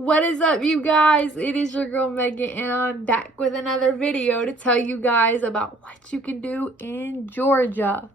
What is up, you guys? It is your girl Megan, and I'm back with another video to tell you guys about what you can do in Georgia.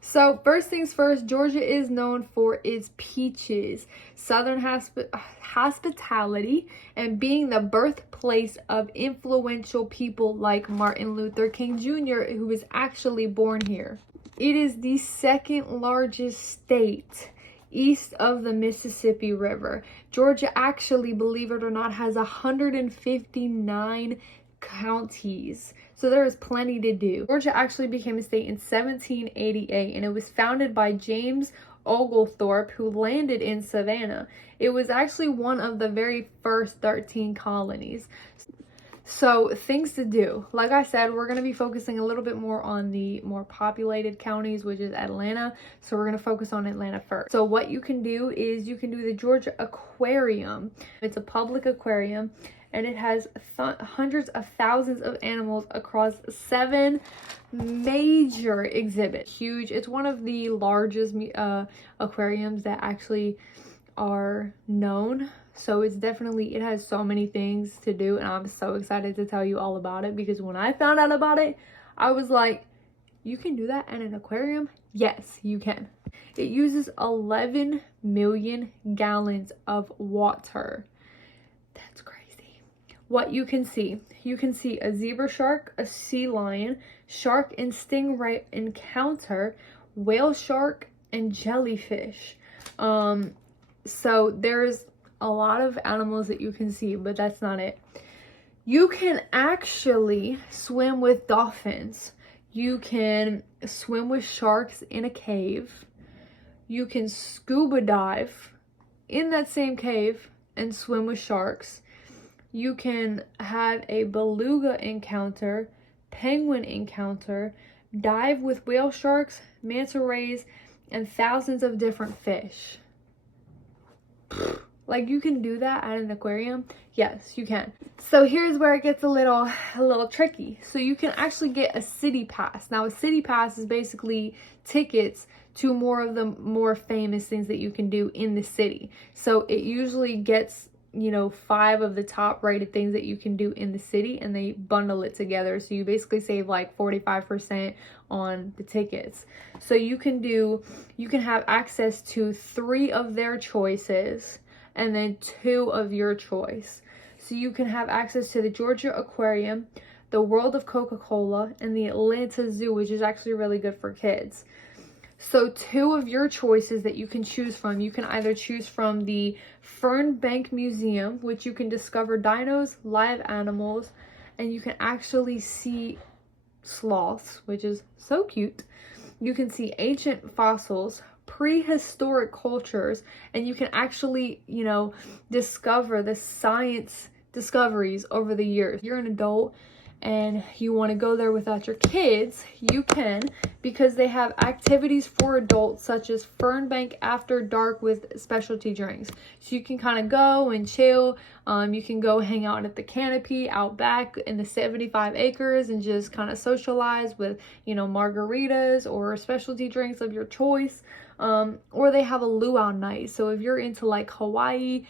So first things first, Georgia is known for its peaches, southern hospitality, and being the birthplace of influential people like Martin Luther King Jr., who was actually born here. It is the second largest state east of the Mississippi River. Georgia actually, believe it or not, has 159 counties. So there is plenty to do. Georgia actually became a state in 1788, and it was founded by James Oglethorpe, who landed in Savannah. It was actually one of the very first 13 colonies. So things to do. Like I said, we're going to be focusing a little bit more on the more populated counties, which is Atlanta. So we're going to focus on Atlanta first. So what you can do is you can do the Georgia Aquarium. It's a public aquarium, and it has hundreds of thousands of animals across 7 major exhibits. Huge. It's one of the largest aquariums that actually are known. So it's definitely, it has so many things to do, and I'm so excited to tell you all about it, because when I found out about it, I was like, you can do that at an aquarium? Yes, you can. It uses 11 million gallons of water. That's crazy. What you can see a zebra shark, a sea lion, shark and stingray encounter, whale shark, and jellyfish. So there's a lot of animals that you can see, but that's not it. You can actually swim with dolphins. You can swim with sharks in a cave. You can scuba dive in that same cave and swim with sharks. You can have a beluga encounter, penguin encounter, dive with whale sharks, manta rays, and thousands of different fish. Like, you can do that at an aquarium? Yes, you can. So here's where it gets a little tricky. So you can actually get a city pass. Now, a city pass is basically tickets to more of the more famous things that you can do in the city. So it usually gets, 5 of the top rated things that you can do in the city, and they bundle it together. So you basically save like 45% on the tickets. So you can have access to 3 of their choices, and then 2 of your choice. So you can have access to the Georgia Aquarium, the World of Coca-Cola, and the Atlanta Zoo, which is actually really good for kids. So 2 of your choices that you can choose from, you can either choose from the Fernbank Museum, which you can discover dinos, live animals, and you can actually see sloths, which is so cute. You can see ancient fossils, prehistoric cultures, and you can actually, discover the science discoveries over the years. If you're an adult and you want to go there without your kids, you can, because they have activities for adults such as Fernbank After Dark with specialty drinks. So you can kind of go and chill. You can go hang out at the canopy out back in the 75 acres and just kind of socialize with, margaritas or specialty drinks of your choice. Or they have a luau night. So if you're into like Hawaii,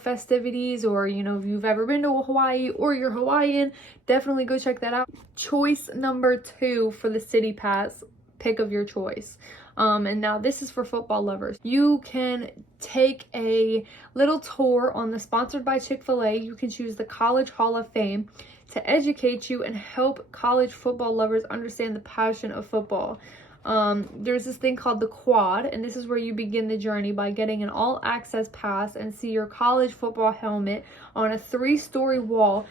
festivities, or, if you've ever been to Hawaii or you're Hawaiian, definitely go check that out. Choice number 2 for the city pass, pick of your choice. And now this is for football lovers. You can take a little tour on the Sponsored by Chick-fil-A. You can choose the College Hall of Fame to educate you and help college football lovers understand the passion of football. There's this thing called the Quad, and this is where you begin the journey by getting an all-access pass and see your college football helmet on a 3-story wall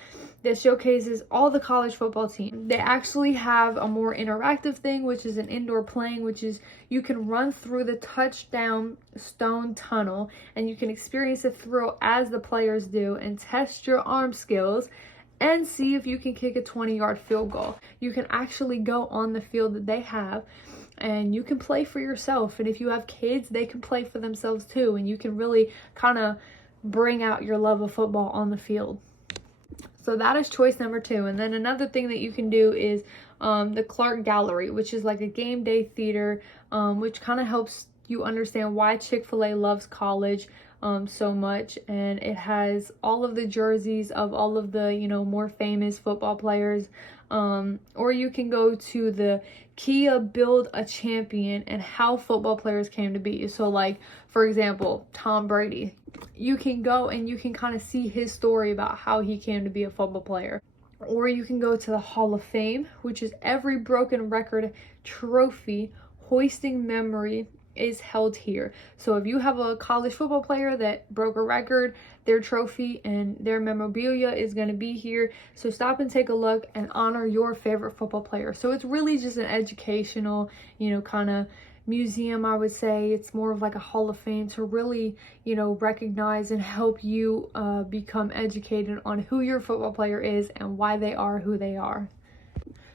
that showcases all the college football teams. They actually have a more interactive thing, which is an indoor playing, which is you can run through the touchdown stone tunnel and you can experience the thrill as the players do and test your arm skills and see if you can kick a 20-yard field goal. You can actually go on the field that they have and you can play for yourself. And if you have kids, they can play for themselves too. And you can really kind of bring out your love of football on the field. So that is choice number 2. And then another thing that you can do is the Clark Gallery, which is like a game day theater, which kind of helps you understand why Chick-fil-A loves college so much. And it has all of the jerseys of all of the, you know, more famous football players. Or you can go to the Kia Build a Champion and how football players came to be. So like, for example, Tom Brady. You can go and you can kind of see his story about how he came to be a football player. Or you can go to the Hall of Fame, which is every broken record, trophy, hoisting memory is held here. So if you have a college football player that broke a record, their trophy and their memorabilia is going to be here. So stop and take a look and honor your favorite football player. So it's really just an educational, you know, kind of museum, I would say. It's more of like a Hall of Fame to really, you know, recognize and help you become educated on who your football player is and why they are who they are.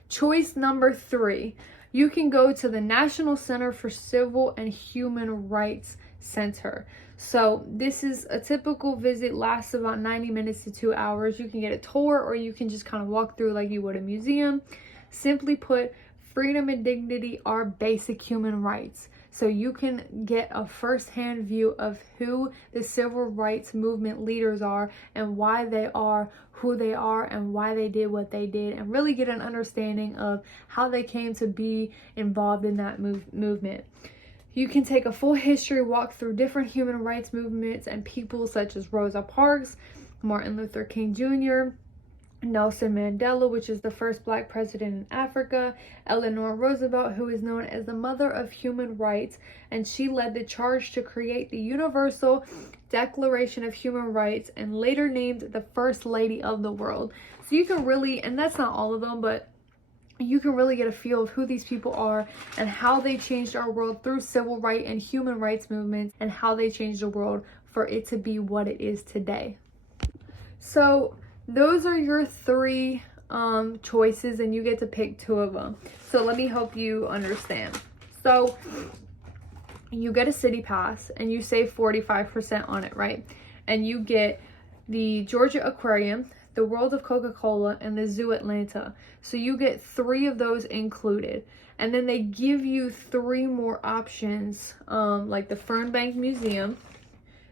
Choice number 3. You can go to the National Center for Civil and Human Rights Center. So this is a typical visit, lasts about 90 minutes to 2 hours. You can get a tour or you can just kind of walk through like you would a museum. Simply put, freedom and dignity are basic human rights. So you can get a first-hand view of who the civil rights movement leaders are and why they are who they are and why they did what they did, and really get an understanding of how they came to be involved in that movement. You can take a full history walk through different human rights movements and people such as Rosa Parks, Martin Luther King Jr., Nelson Mandela, which is the first Black president in Africa, Eleanor Roosevelt, who is known as the mother of human rights, and she led the charge to create the Universal Declaration of Human Rights and later named the First Lady of the World. So you can really, and that's not all of them, but you can really get a feel of who these people are and how they changed our world through civil rights and human rights movements and how they changed the world for it to be what it is today. So those are your 3 choices, and you get to pick 2 of them. So let me help you understand. So you get a city pass and you save 45% on it, right? And you get the Georgia Aquarium, the World of Coca-Cola, and the Zoo Atlanta. So you get 3 of those included. And then they give you 3 more options, like the Fernbank Museum,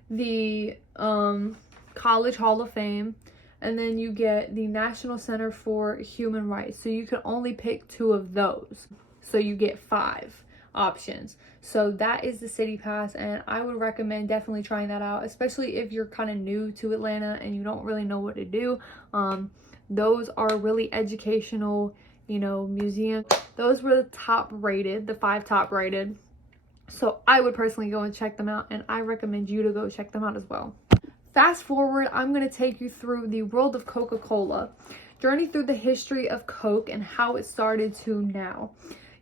the College Hall of Fame, and then you get the National Center for Human Rights. So you can only pick 2 of those. So you get 5 options. So that is the city pass, and I would recommend definitely trying that out, especially if you're kind of new to Atlanta and you don't really know what to do. Those are really educational, you know, museums. Those were the top rated, the 5 top rated. So I would personally go and check them out, and I recommend you to go check them out as well. Fast forward, I'm going to take you through the world of Coca-Cola. Journey through the history of Coke and how it started to now.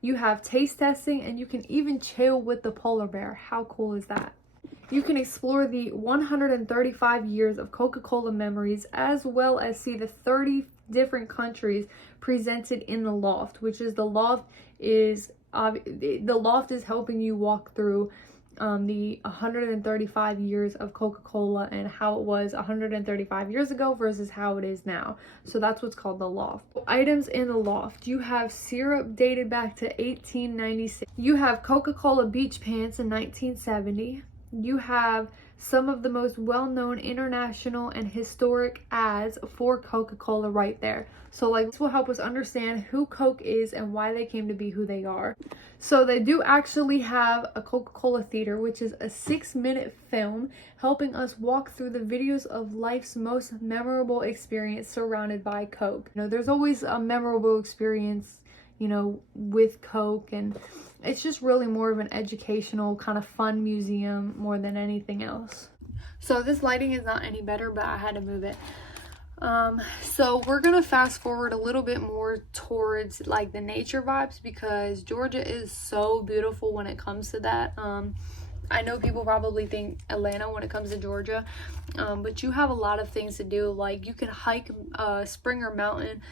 You have taste testing, and you can even chill with the polar bear. How cool is that? You can explore the 135 years of Coca-Cola memories, as well as see the 30 different countries presented in the loft, which is the loft is helping you walk through the 135 years of Coca-Cola and how it was 135 years ago versus how it is now. So that's what's called the loft. Items in the loft. You have syrup dated back to 1896. You have Coca-Cola beach pants in 1970. You have some of the most well-known international and historic ads for Coca-Cola right there. So like, this will help us understand who Coke is and why they came to be who they are. So they do actually have a Coca-Cola theater, which is a 6-minute film helping us walk through the videos of life's most memorable experience surrounded by Coke. You know, there's always a memorable experience, you know, with Coke, and it's just really more of an educational kind of fun museum more than anything else. So this lighting is not any better, but I had to move it. So we're gonna fast forward a little bit more towards like the nature vibes, because Georgia is so beautiful when it comes to that. I know people probably think Atlanta when it comes to Georgia, but you have a lot of things to do. Like you can hike Springer Mountain,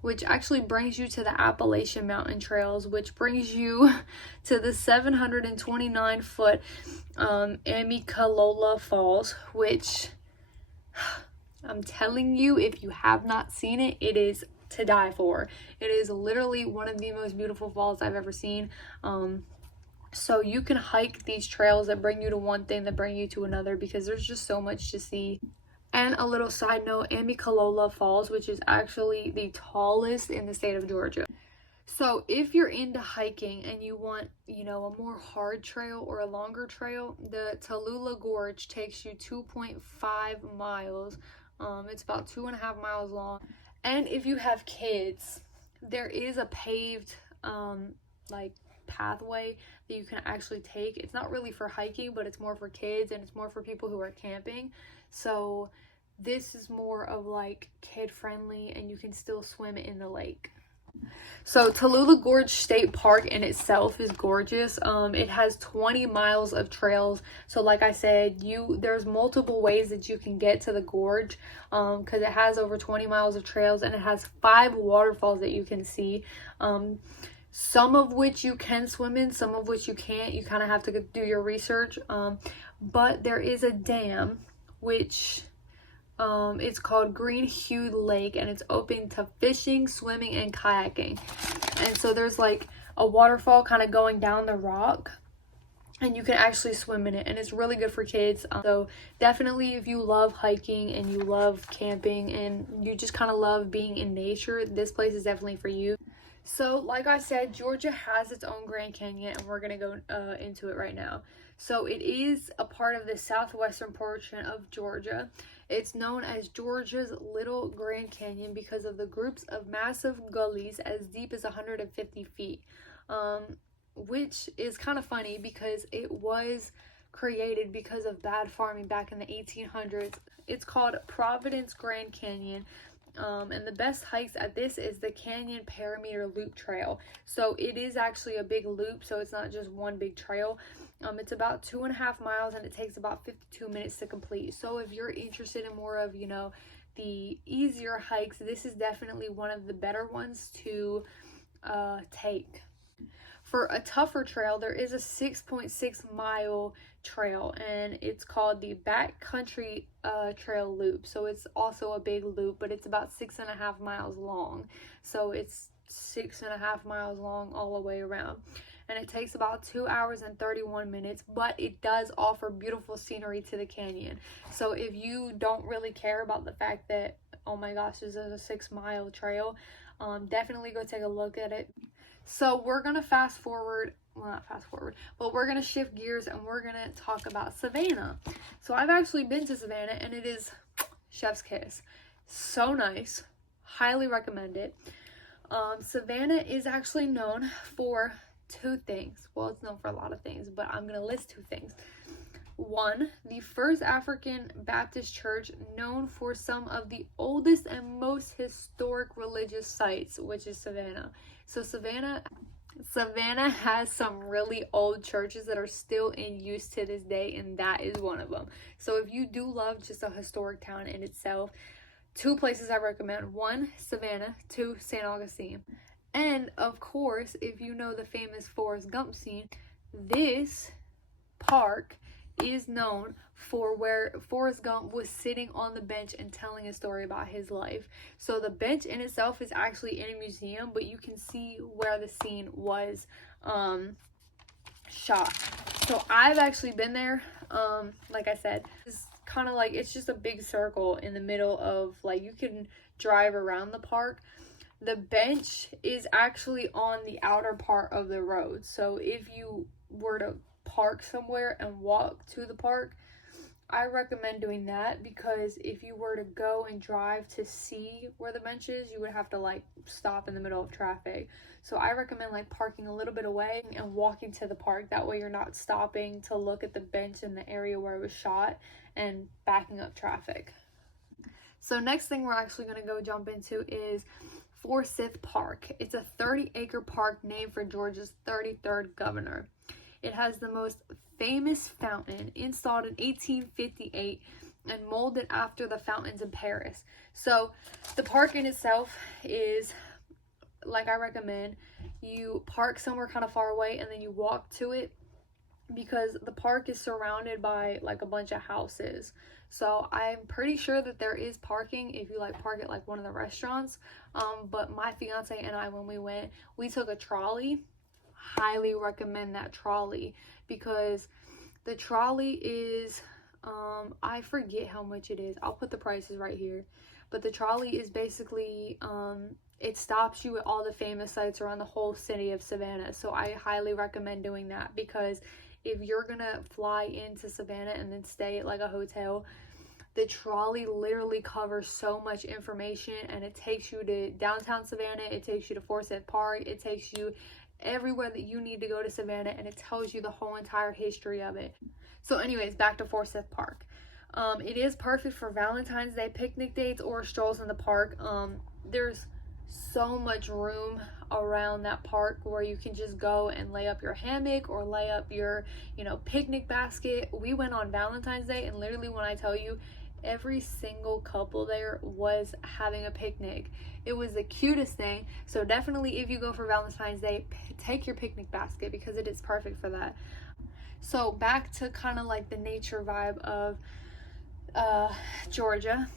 which actually brings you to the Appalachian Mountain Trails, which brings you to the 729 foot Amicalola Falls, which I'm telling you, if you have not seen it, it is to die for. It is literally one of the most beautiful falls I've ever seen. So you can hike these trails that bring you to one thing, that bring you to another, because there's just so much to see. And a little side note, Amicalola Falls, which is actually the tallest in the state of Georgia. So if you're into hiking and you want, you know, a more hard trail or a longer trail, the Tallulah Gorge takes you 2.5 miles. It's about 2.5 miles long. And if you have kids, there is a paved like pathway that you can actually take. It's not really for hiking, but it's more for kids and it's more for people who are camping. So this is more of like kid friendly, and you can still swim in the lake. So Tallulah Gorge State Park in itself is gorgeous. It has 20 miles of trails. So like I said, there's multiple ways that you can get to the gorge, because it has over 20 miles of trails, and it has 5 waterfalls that you can see. Some of which you can swim in, some of which you can't. You kind of have to do your research. But there is a dam, which it's called Green Hued Lake, and it's open to fishing, swimming, and kayaking. And so there's like a waterfall kind of going down the rock, and you can actually swim in it, and it's really good for kids. So definitely, if you love hiking and you love camping and you just kind of love being in nature, this place is definitely for you. So like I said, Georgia has its own Grand Canyon, and we're gonna go into it right now. So it is a part of the southwestern portion of Georgia. It's known as Georgia's Little Grand Canyon because of the groups of massive gullies as deep as 150 feet, which is kind of funny because it was created because of bad farming back in the 1800s. It's called Providence Grand Canyon. And the best hikes at this is the Canyon Parameter Loop Trail. So it is actually a big loop, so it's not just one big trail. It's about 2.5 miles, and it takes about 52 minutes to complete. So if you're interested in more of, you know, the easier hikes, this is definitely one of the better ones to take. For a tougher trail, there is a 6.6 mile trail, and it's called the Backcountry Trail Loop. So it's also a big loop, but it's about 6.5 miles long. So it's 6.5 miles long all the way around. And it takes about 2 hours and 31 minutes, but it does offer beautiful scenery to the canyon. So if you don't really care about the fact that, oh my gosh, this is a 6-mile trail, definitely go take a look at it. So we're gonna fast forward, well, not fast forward, but we're gonna shift gears, and we're gonna talk about Savannah. So I've actually been to Savannah, and it is chef's kiss. So nice, highly recommend it. Savannah is actually known for 2 things. Well, it's known for a lot of things, but I'm gonna list 2 things. One, the first African Baptist church known for some of the oldest and most historic religious sites, which is Savannah. So Savannah has some really old churches that are still in use to this day, and that is one of them. So if you do love just a historic town in itself, 2 places I recommend. 1, Savannah. 2, St. Augustine. And of course, if you know the famous Forrest Gump scene, this park is known for where Forrest Gump was sitting on the bench and telling a story about his life. So the bench in itself is actually in a museum, but you can see where the scene was shot. So I've actually been there. Like I said, it's kind of like, it's just a big circle in the middle of, like, you can drive around the park. The bench is actually on the outer part of the road. So if you were to park somewhere and walk to the park, I recommend doing that, because if you were to go and drive to see where the bench is, you would have to like stop in the middle of traffic. So I recommend like parking a little bit away and walking to the park. That way you're not stopping to look at the bench in the area where it was shot and backing up traffic. So next thing we're actually going to go jump into is Forsyth Park. It's a 30-acre park named for Georgia's 33rd governor. It has the most famous fountain, installed in 1858 and molded after the fountains in Paris. So the park in itself is, like, I recommend you park somewhere kind of far away and then you walk to it, because the park is surrounded by like a bunch of houses. So I'm pretty sure that there is parking if you like park at like one of the restaurants. But my fiance and I, when we went, we took a trolley. Highly recommend that trolley, because the trolley is I forget how much it is. I'll put the prices right here. But the trolley is basically it stops you at all the famous sites around the whole city of Savannah. So I highly recommend doing that, because if you're gonna fly into Savannah and then stay at like a hotel, the trolley literally covers so much information, and it takes you to downtown Savannah, it takes you to Forsyth Park, it takes you everywhere that you need to go to Savannah, and it tells you the whole entire history of it. So anyways, back to Forsyth Park. It is perfect for Valentine's Day picnic dates or strolls in the park. There's so much room around that park where you can just go and lay up your hammock or lay up your, picnic basket. We went on Valentine's Day, and literally when I tell you, every single couple there was having a picnic. It was the cutest thing. So definitely, if you go for Valentine's Day, take your picnic basket, because it is perfect for that. So back to kind of like the nature vibe of Georgia.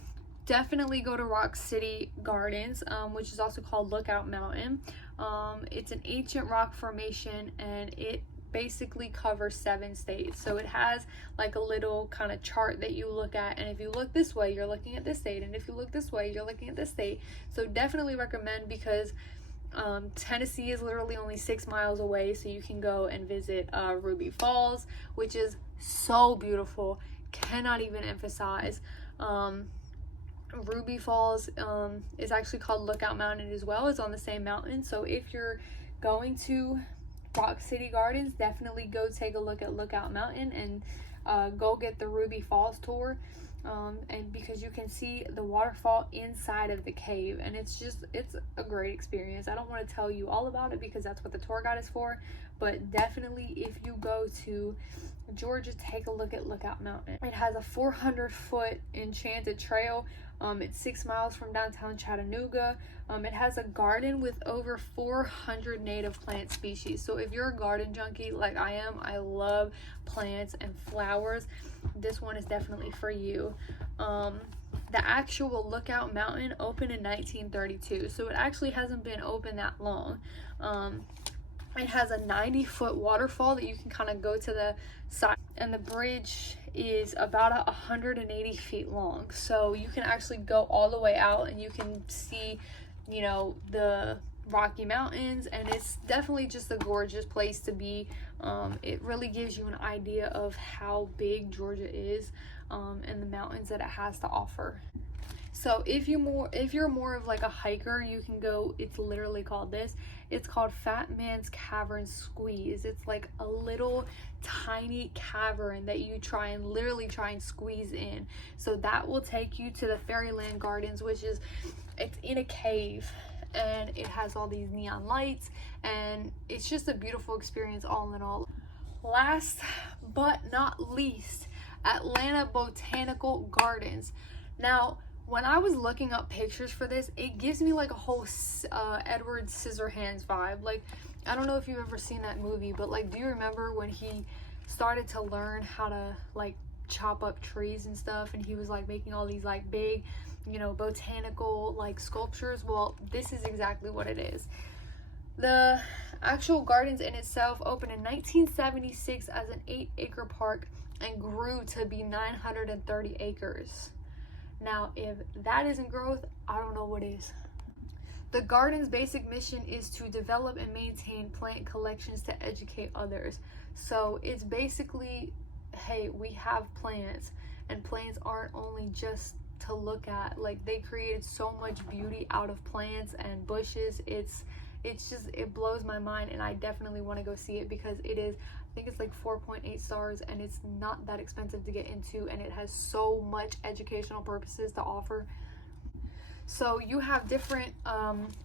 Definitely go to Rock City Gardens, which is also called Lookout Mountain. It's an ancient rock formation, and it basically covers 7 states. So it has like a little kind of chart that you look at, and if you look this way, you're looking at this state, and if you look this way, you're looking at this state. So definitely recommend, because Tennessee is literally only 6 miles away, so you can go and visit Ruby Falls, which is so beautiful. Cannot even emphasize. Ruby Falls is actually called Lookout Mountain as well. It's on the same mountain. So if you're going to Rock City Gardens, definitely go take a look at Lookout Mountain, and go get the Ruby Falls tour. And because you can see the waterfall inside of the cave, and it's a great experience. I don't want to tell you all about it because that's what the tour guide is for, but definitely if you go to Georgia, take a look at Lookout Mountain. It has a 400-foot enchanted trail. It's 6 miles from downtown Chattanooga. It has a garden with over 400 native plant species. So if you're a garden junkie like I am, I love plants and flowers, this one is definitely for you. The actual Lookout Mountain opened in 1932, so it actually hasn't been open that long. It has a 90-foot waterfall that you can kind of go to the side, and the bridge is about 180 feet long, so you can actually go all the way out and you can see, the Rocky Mountains, and it's definitely just a gorgeous place to be. It really gives you an idea of how big Georgia is, and the mountains that it has to offer. So if you're more of like a hiker, you can go, it's literally called this. It's called Fat Man's Cavern Squeeze. It's like a little tiny cavern that you literally try and squeeze in. So that will take you to the Fairyland Gardens, it's in a cave, and it has all these neon lights, and it's just a beautiful experience all in all. Last but not least, Atlanta Botanical Gardens. Now, when I was looking up pictures for this, it gives me like a whole Edward Scissorhands vibe. Like, I don't know if you've ever seen that movie, but like, do you remember when he started to learn how to like chop up trees and stuff, and he was like making all these like big, botanical like sculptures? Well, this is exactly what it is. The actual gardens in itself opened in 1976 as an 8-acre park and grew to be 930 acres. Now, if that isn't growth, I don't know what is. The garden's basic mission is to develop and maintain plant collections to educate others. So it's basically, hey, we have plants, and plants aren't only just to look at. Like, they created so much beauty out of plants and bushes. It blows my mind, and I definitely want to go see it, because I think it's like 4.8 stars, and it's not that expensive to get into, and it has so much educational purposes to offer. So you have different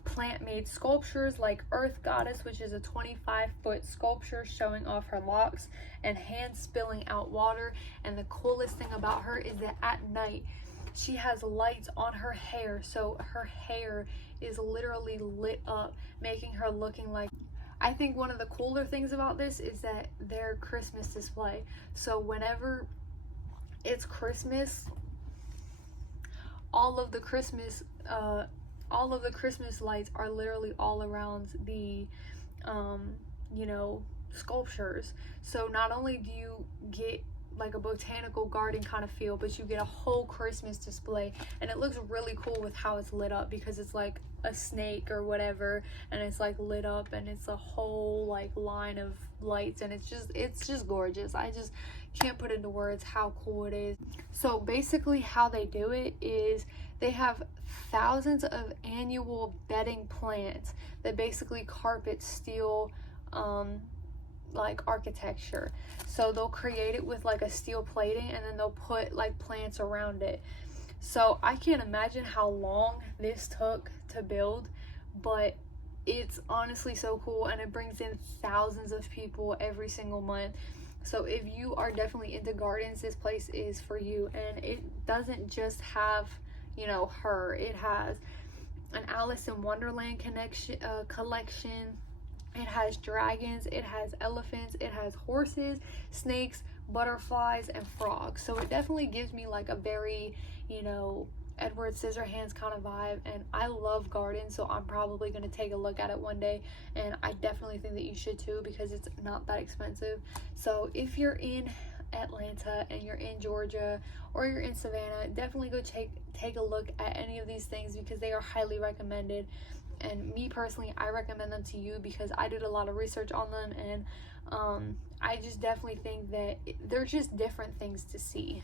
plant-made sculptures like Earth Goddess, which is a 25-foot sculpture showing off her locks and hands spilling out water. And the coolest thing about her is that at night she has lights on her hair, so her hair is literally lit up, making her looking like, I think one of the cooler things about this is that their Christmas display. So whenever it's Christmas, all of the Christmas lights are literally all around the you know, sculptures. So not only do you get like a botanical garden kind of feel, but you get a whole Christmas display, and it looks really cool with how it's lit up, because it's like a snake or whatever, and it's like lit up, and it's a whole like line of lights, and it's just gorgeous. I just can't put into words how cool it is. So basically how they do it is they have thousands of annual bedding plants that basically carpet steel like architecture. So they'll create it with like a steel plating, and then they'll put like plants around it. So I can't imagine how long this took to build, but it's honestly so cool, and it brings in thousands of people every single month. So if you are definitely into gardens, this place is for you. And it doesn't just have, you know, her, it has an Alice in Wonderland collection. It has dragons, it has elephants, it has horses, snakes, butterflies, and frogs. So it definitely gives me like a very, you know, Edward Scissorhands kind of vibe. And I love gardens, so I'm probably going to take a look at it one day. And I definitely think that you should too, because it's not that expensive. So if you're in Atlanta and you're in Georgia or you're in Savannah, definitely go take a look at any of these things, because they are highly recommended. And me personally, I recommend them to you because I did a lot of research on them, and I just definitely think that they're just different things to see.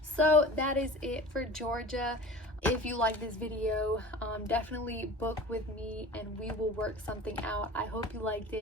So that is it for Georgia. If you like this video, definitely book with me and we will work something out. I hope you liked it.